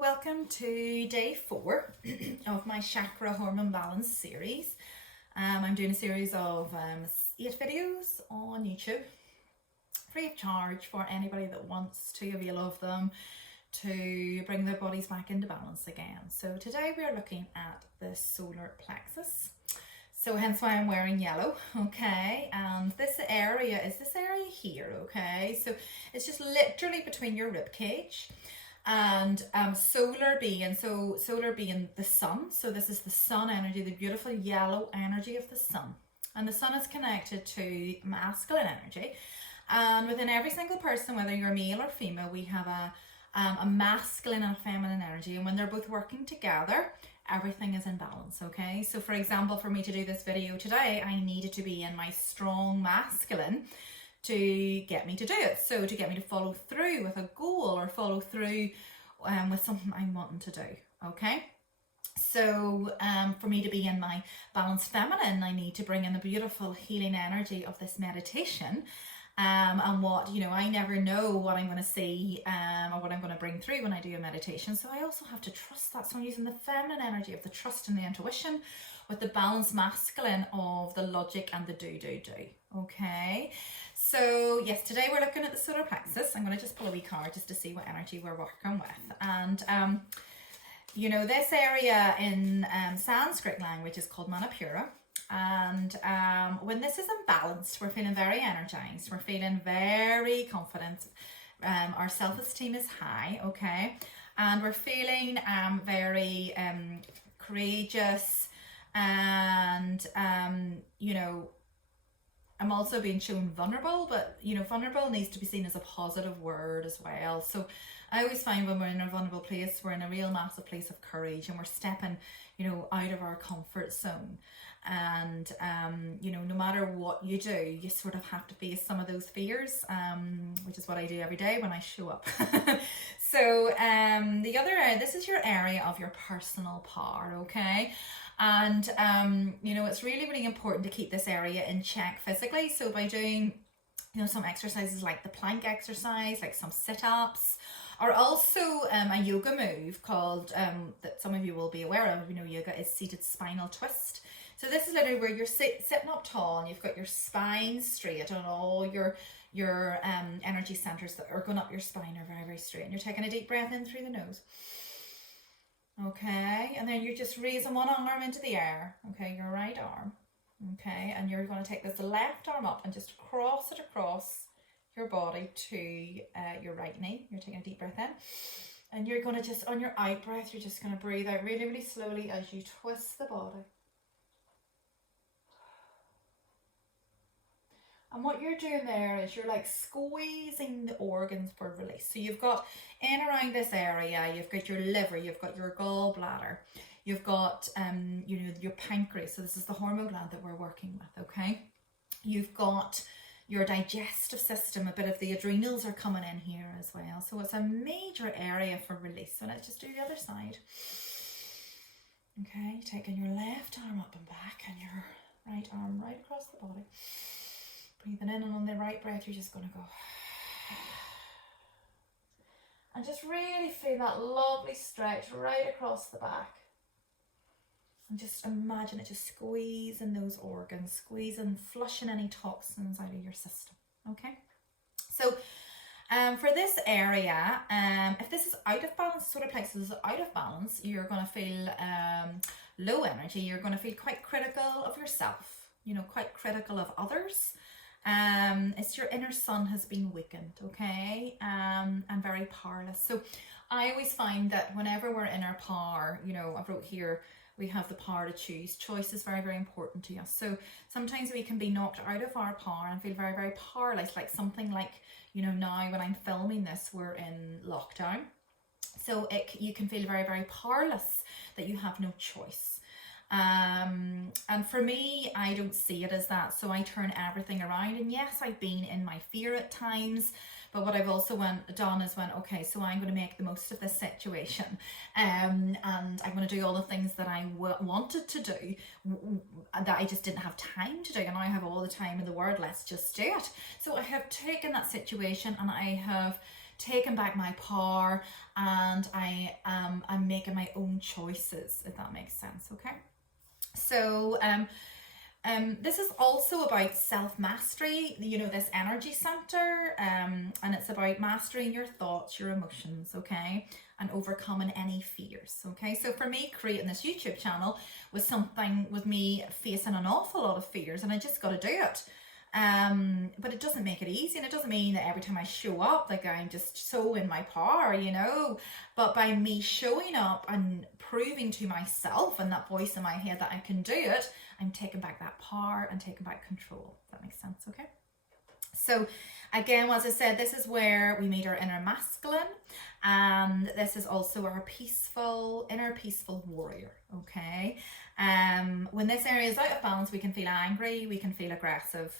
welcome to day 4 of my chakra hormone balance series. I'm doing a series of 8 videos on YouTube, free of charge for anybody that wants to avail of them to bring their bodies back into balance again. So today we are looking at the solar plexus. So hence why I'm wearing yellow, okay? And this area is this area here, okay? So it's just literally between your rib cage and solar being the sun. So this is the sun energy, the beautiful yellow energy of the sun. And the sun is connected to masculine energy. And within every single person, whether you're male or female, we have a masculine and a feminine energy. And when they're both working together, everything is in balance, okay? So for example, for me to do this video today, I needed to be in my strong masculine to get me to do it. So to get me to follow through with a goal or follow through with something I'm wanting to do, okay? So for me to be in my balanced feminine, I need to bring in the beautiful healing energy of this meditation. And what, you know, I never know what I'm going to see or what I'm going to bring through when I do a meditation. So I also have to trust that. So I'm using the feminine energy of the trust and the intuition with the balanced masculine of the logic and the do. Okay. So yes, today we're looking at the solar plexus. I'm going to just pull a wee card just to see what energy we're working with. And, you know, this area in Sanskrit language is called Manipura. And when this is imbalanced, we're feeling very energized, we're feeling very confident, our self-esteem is high, okay, and we're feeling very courageous, and you know, I'm also being shown vulnerable, but you know, vulnerable needs to be seen as a positive word as well. So I always find when we're in a vulnerable place, we're in a real massive place of courage, and we're stepping, you know, out of our comfort zone. And you know, no matter what you do, you sort of have to face some of those fears, which is what I do every day when I show up. So the other area, this is your area of your personal power, okay? And you know, it's really important to keep this area in check physically. So by doing, you know, some exercises like the plank exercise, like some sit-ups, or also a yoga move called that some of you will be aware of. You know, yoga is seated spinal twist. So this is literally where you're sitting up tall and you've got your spine straight, and all your energy centers that are going up your spine are very straight. And you're taking a deep breath in through the nose. Okay, and then you're just raising one arm into the air. Okay, your right arm. Okay, and you're going to take this left arm up and just cross it across your body to your right knee. You're taking a deep breath in. And you're going to just, on your out breath, you're just going to breathe out really slowly as you twist the body. And what you're doing there is you're like squeezing the organs for release. So you've got in around this area, you've got your liver, you've got your gallbladder, you've got you know, your pancreas. So this is the hormone gland that we're working with, okay? You've got your digestive system, a bit of the adrenals are coming in here as well. So it's a major area for release. So let's just do the other side. Okay, taking your left arm up and back and your right arm right across the body. Breathing in, and on the right breath, you're just going to go. And just really feel that lovely stretch right across the back. And just imagine it just squeezing those organs, squeezing, flushing any toxins out of your system, okay? So for this area, if this is out of balance, solar plexus is out of balance, you're going to feel low energy. You're going to feel quite critical of yourself, you know, quite critical of others. It's your inner sun has been weakened, okay, and very powerless. So I always find that whenever we're in our power, you know, I wrote here, we have the power to choose. Choice is very important to us. So sometimes we can be knocked out of our power and feel very powerless, like something like, you know, now when I'm filming this, we're in lockdown. So you can feel very powerless, that you have no choice. And for me, I don't see it as that. So I turn everything around. And yes, I've been in my fear at times, but what I've also done is went, okay, so I'm going to make the most of this situation. And I'm going to do all the things that I wanted to do that I just didn't have time to do. And now I have all the time in the world. Let's just do it. So I have taken that situation and I have taken back my power, and and I'm making my own choices, if that makes sense. Okay, so this is also about self-mastery, you know, this energy center, and it's about mastering your thoughts, your emotions, okay, and overcoming any fears. Okay, so for me, creating this YouTube channel was something with me facing an awful lot of fears, and I just got to do it. But it doesn't make it easy, and it doesn't mean that every time I show up, like, I'm just so in my power, you know, but by me showing up and proving to myself and that voice in my head that I can do it, I'm taking back that power and taking back control. If that makes sense. Okay, so again, as I said, this is where we meet our inner masculine, and this is also our inner peaceful warrior. Okay, when this area is out of balance, we can feel angry, we can feel aggressive,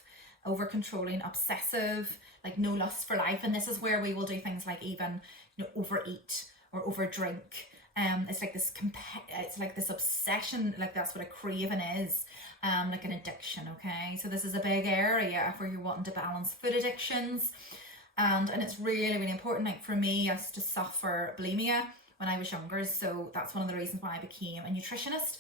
over controlling, obsessive, like no lust for life. And this is where we will do things like even, you know, overeat or over drink. It's like this obsession, like that's what a craving is, like an addiction. Okay, so this is a big area where you're wanting to balance food addictions, and it's really, really important. Like for me, I used to suffer bulimia when I was younger, so that's one of the reasons why I became a nutritionist,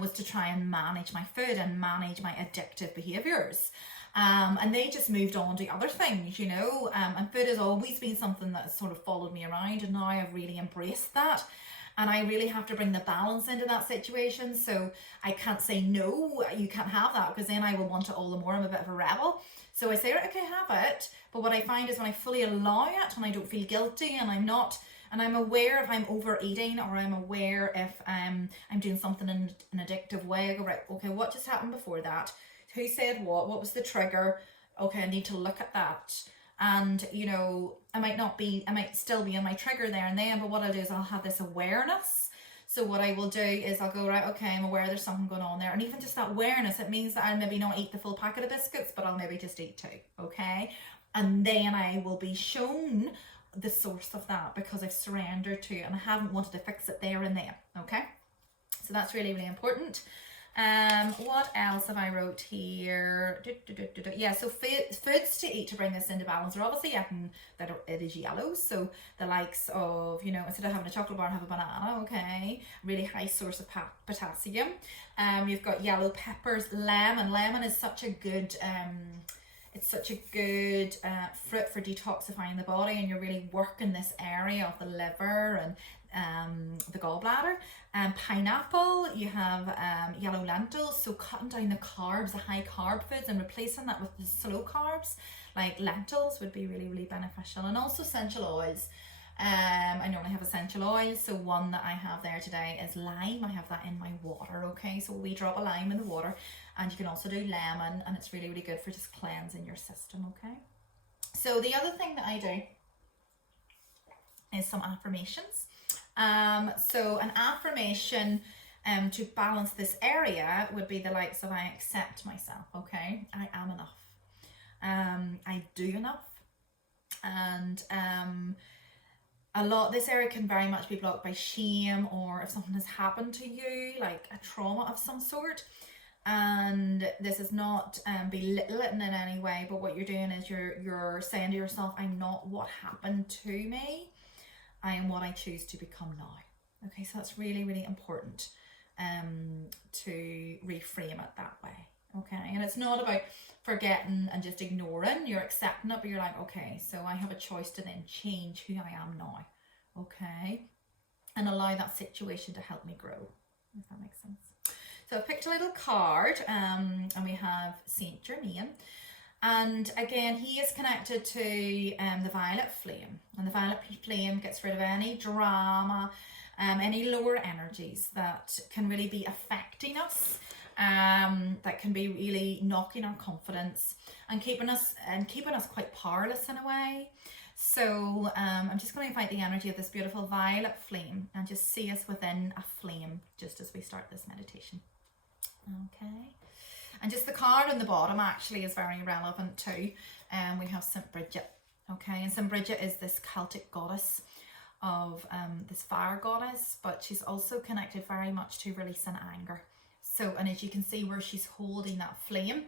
was to try and manage my food and manage my addictive behaviors. And they just moved on to other things, you know, and food has always been something that has sort of followed me around, and now I've really embraced that. And I really have to bring the balance into that situation. So I can't say, no, you can't have that, because then I will want it all the more. I'm a bit of a rebel. So I say, right, okay, have it. But what I find is when I fully allow it and I don't feel guilty, and I'm aware if I'm overeating, or I'm aware if I'm doing something in an addictive way, I go, right, okay, what just happened before that? Who said what? What was the trigger? Okay, I need to look at that. And, you know, I might still be in my trigger there and then, but what I'll do is I'll have this awareness. So what I will do is I'll go, right, okay, I'm aware there's something going on there. And even just that awareness, it means that I'll maybe not eat the full packet of biscuits, but I'll maybe just eat 2, okay? And then I will be shown the source of that, because I've surrendered to it and I haven't wanted to fix it there and then, okay? So that's really, really important. What else have I wrote here? Yeah, so foods to eat to bring this into balance are obviously it is yellow, so the likes of, you know, instead of having a chocolate bar, have a banana. Okay, really high source of potassium. You've got yellow peppers, lemon is such a good it's such a good fruit for detoxifying the body, and you're really working this area of the liver and the gallbladder. Pineapple, you have yellow lentils, so cutting down the carbs, the high carb foods, and replacing that with the slow carbs like lentils would be really, really beneficial. And also essential oils. I normally have essential oils, so one that I have there today is lime. I have that in my water. Okay, so we drop a lime in the water, and you can also do lemon, and it's really, really good for just cleansing your system. Okay, so the other thing that I do is some affirmations. So an affirmation to balance this area would be the likes of, I accept myself. Okay, I am enough. I do enough. And this area can very much be blocked by shame, or if something has happened to you, like a trauma of some sort. And this is not belittling in any way, but what you're doing is you're saying to yourself, I'm not what happened to me, I am what I choose to become now. Okay, so that's really, really important to reframe it that way. Okay, and it's not about forgetting and just ignoring, you're accepting it, but you're like, okay, so I have a choice to then change who I am now. Okay, and allow that situation to help me grow, if that makes sense. So I picked a little card, and we have Saint Germain. And again, he is connected to the violet flame. And the violet flame gets rid of any drama, any lower energies that can really be affecting us, that can be really knocking our confidence and keeping us quite powerless in a way. So I'm just going to invite the energy of this beautiful violet flame and just see us within a flame just as we start this meditation. Okay. And just the card on the bottom actually is very relevant too. We have St. Bridget. Okay, and St. Bridget is this Celtic goddess of this fire goddess, but she's also connected very much to releasing anger. So, and as you can see where she's holding that flame,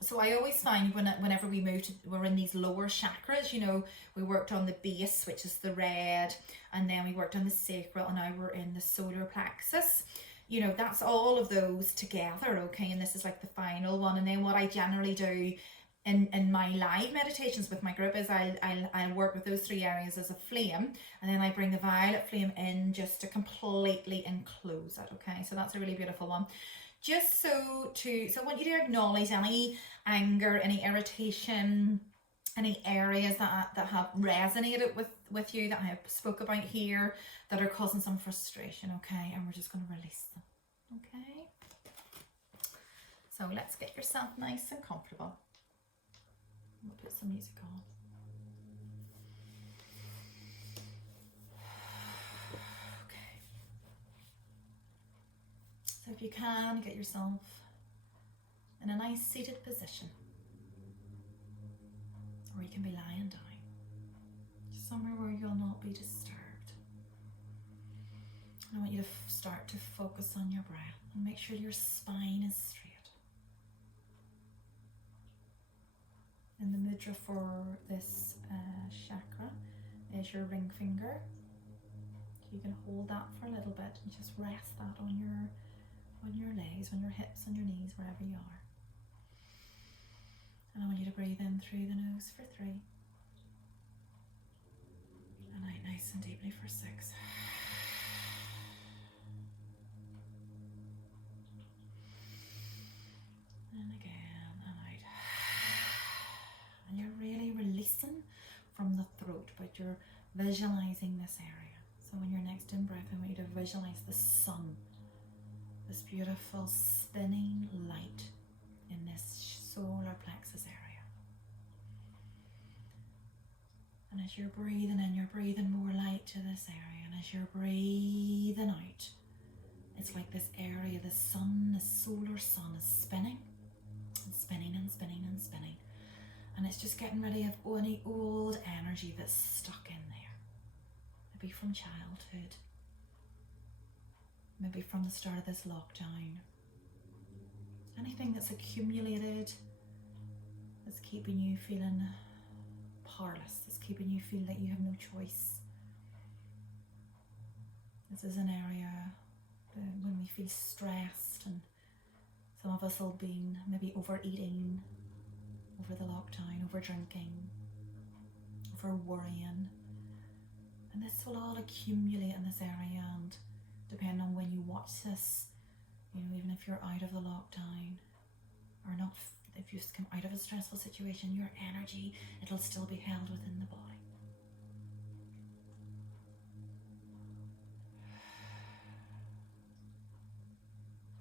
So I always find whenever we're in these lower chakras, you know, we worked on the base, which is the red, and then we worked on the sacral, and now we're in the solar plexus. You know, that's all of those together, okay? And this is like the final one. And then what I generally do in my live meditations with my group is I'll work with those three areas as a flame, and then I bring the violet flame in just to completely enclose it, okay? So that's a really beautiful one. Just so I want you to acknowledge any anger, any irritation, any areas that have resonated with you that I have spoke about here that are causing some frustration, okay? And we're just going to release them, okay? So let's get yourself nice and comfortable. We'll put some music on. So if you can, get yourself in a nice seated position, or you can be lying down, somewhere where you'll not be disturbed. I want you to start to focus on your breath and make sure your spine is straight. And the mudra for this chakra is your ring finger. So you can hold that for a little bit and just rest that on your legs, on your hips, on your knees, wherever you are. And I want you to breathe in through the nose for 3. And out nice and deeply for 6. And again, and out. And you're really releasing from the throat, but you're visualizing this area. So when you're next in breath, I want you to visualize the sun, this beautiful spinning light in this solar plexus area. And as you're breathing in, you're breathing more light to this area. And as you're breathing out, it's like this area, the sun, the solar sun is spinning and spinning and spinning and spinning. And it's just getting rid of any old energy that's stuck in there. Maybe from childhood. Maybe from the start of this lockdown. Anything that's accumulated that's keeping you feeling powerless, that's keeping you feel that you have no choice. This is an area when we feel stressed, and some of us will be maybe overeating over the lockdown, over drinking, over worrying. And this will all accumulate in this area, and depending on when you watch this, you know, even if you're out of the lockdown or not, if you've come out of a stressful situation, your energy, it'll still be held within the body.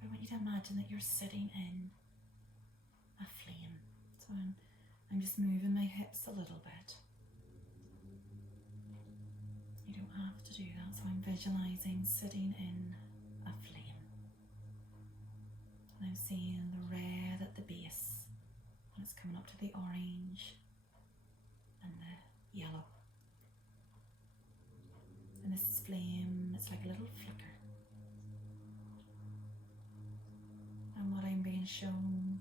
I want you to imagine that you're sitting in a flame. So I'm just moving my hips a little bit. You don't have to do that. So I'm visualizing sitting in a flame. And I'm seeing the red at the base. And it's coming up to the orange and the yellow. And this flame, it's like a little flicker. And what I'm being shown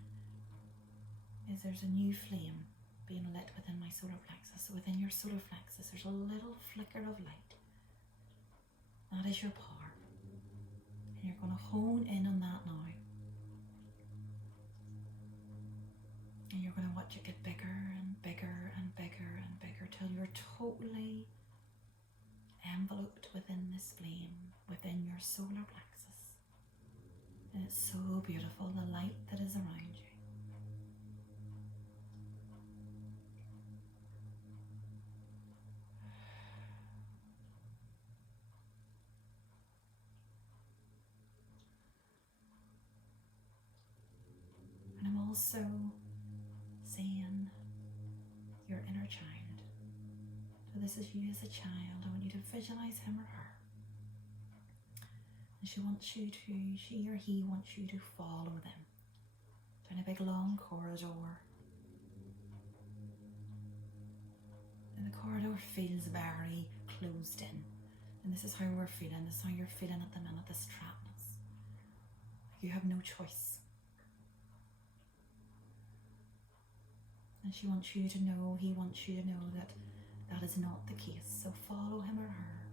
is there's a new flame being lit within my solar plexus. So within your solar plexus, there's a little flicker of light. That is your power. And you're going to hone in on that now. And you're going to watch it get bigger and bigger and bigger and bigger till you're totally enveloped within this flame, within your solar plexus. And it's so beautiful, the light that is around you. And I'm also seeing your inner child. So this is you as a child. I want you to visualize him or her. And she or he wants you to follow them down a big long corridor. And the corridor feels very closed in. And this is how we're feeling. This is how you're feeling at the minute, this trappedness. You have no choice. And she wants you to know, he wants you to know that that is not the case. So follow him or her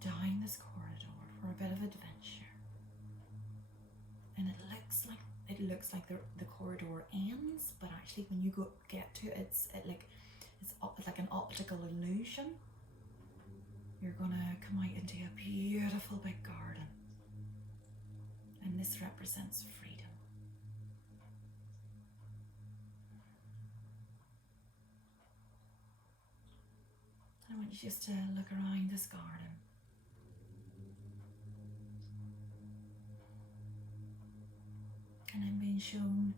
down this corridor for a bit of adventure. And it looks like the corridor ends, but actually when you get to it, it's like an optical illusion. You're gonna come out into a beautiful big garden, and this represents freedom. I want you just to look around this garden. And I'm being shown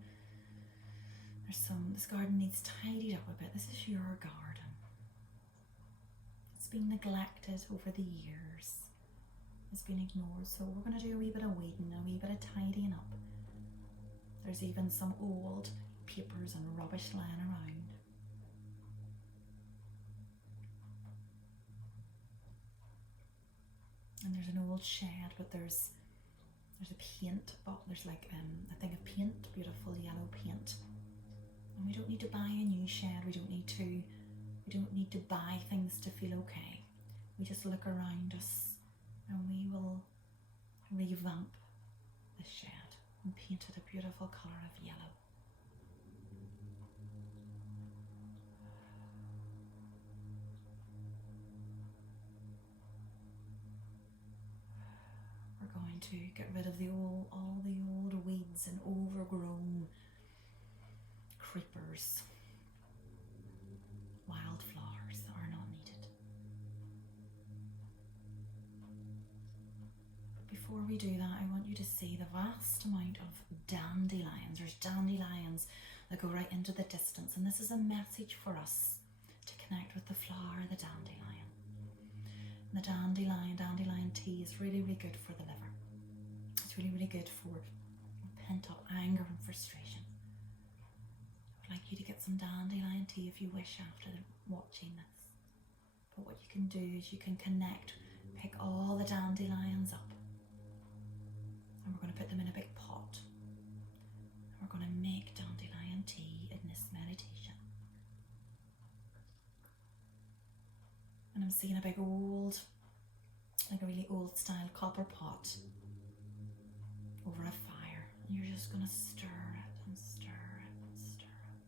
this garden needs tidied up a bit. This is your garden. It's been neglected over the years. It's been ignored. So we're going to do a wee bit of weeding, a wee bit of tidying up. There's even some old papers and rubbish lying around. And there's an old shed, but there's a paint, but there's like a thing of paint, beautiful yellow paint. And we don't need to buy a new shed. We don't need to buy things to feel okay. We just look around us and we will revamp the shed and paint it a beautiful colour of yellow. We're going to get rid of all the old weeds and overgrown creepers, wildflowers that are not needed. But before we do that, I want you to see the vast amount of dandelions. There's dandelions that go right into the distance, and this is a message for us to connect with the flower, the dandelion. And the dandelion tea is really, really good for the liver. It's really, really good for pent-up anger and frustration. I'd like you to get some dandelion tea if you wish after watching this. But what you can do is you can pick all the dandelions up, and we're going to put them in a big pot. And we're going to make dandelion tea in this meditation. And I'm seeing a big old, like a really old style copper pot over a fire. And you're just going to stir it and stir it and stir it.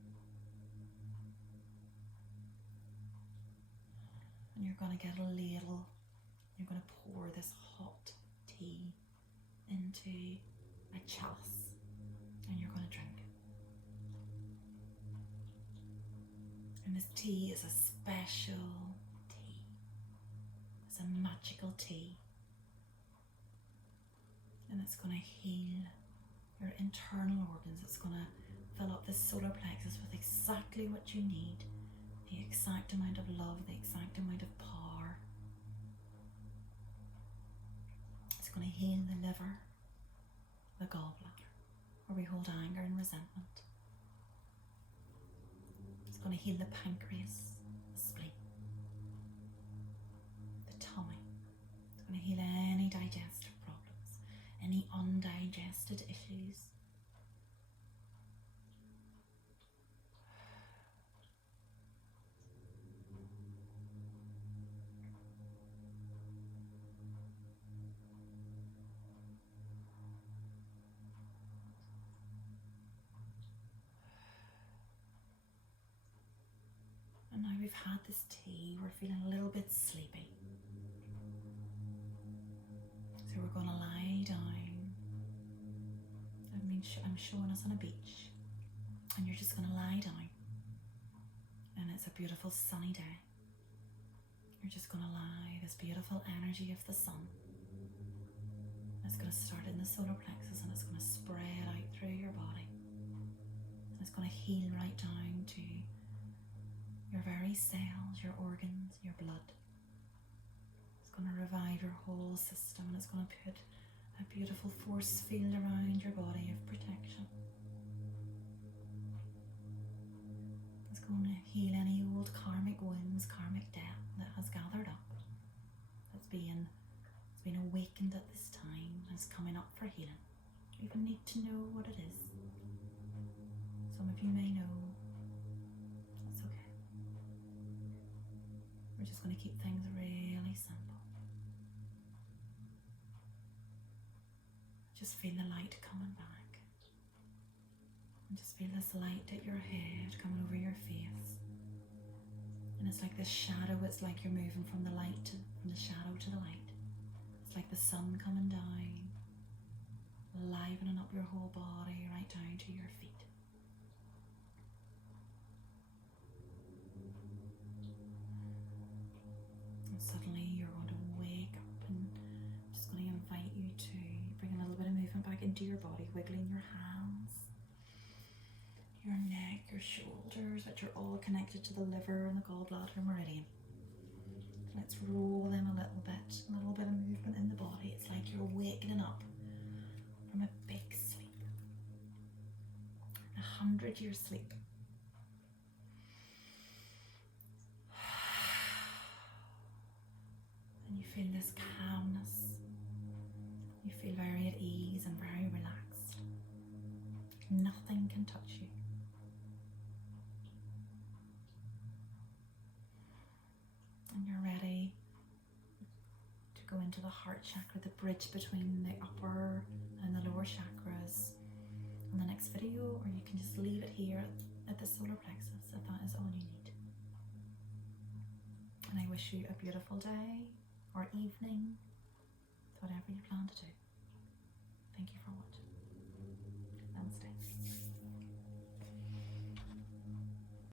And you're going to get a ladle. You're going to pour this hot tea into a chalice, and you're going to drink it. And this tea is a special tea. It's a magical tea. And it's going to heal your internal organs. It's going to fill up the solar plexus with exactly what you need. The exact amount of love, the exact amount of power. It's going to heal the liver, the gallbladder, where we hold anger and resentment. It's going to heal the pancreas, the spleen, the tummy. It's going to heal any digestive problems, any undigested issues. And now we've had this tea, we're feeling a little bit sleepy. So we're going to lie down. I'm showing us on a beach. And you're just going to lie down. And it's a beautiful sunny day. You're just going to lie, this beautiful energy of the sun. It's going to start in the solar plexus and it's going to spread out through your body. And it's going to heal right down to your very cells, your organs, your blood. It's going to revive your whole system, and it's going to put a beautiful force field around your body of protection. It's going to heal any old karmic wounds, karmic debt that has gathered up, it's been awakened at this time, is coming up for healing. You even need to know what it is. Some of you may know. We're just going to keep things really simple. Just feel the light coming back. And just feel this light at your head coming over your face. And it's like this shadow, it's like you're moving from the shadow to the light. It's like the sun coming down, livening up your whole body right down to your feet. And suddenly you're going to wake up, and I'm just going to invite you to bring a little bit of movement back into your body, wiggling your hands, your neck, your shoulders, which are all connected to the liver and the gallbladder meridian. Let's roll them a little bit of movement in the body. It's like you're waking up from a big sleep, 100-year sleep. And you feel this calmness. You feel very at ease and very relaxed. Nothing can touch you. And you're ready to go into the heart chakra, the bridge between the upper and the lower chakras, in the next video, or you can just leave it here at the solar plexus if that is all you need. And I wish you a beautiful day or evening, whatever you plan to do. Thank you for watching. Namaste.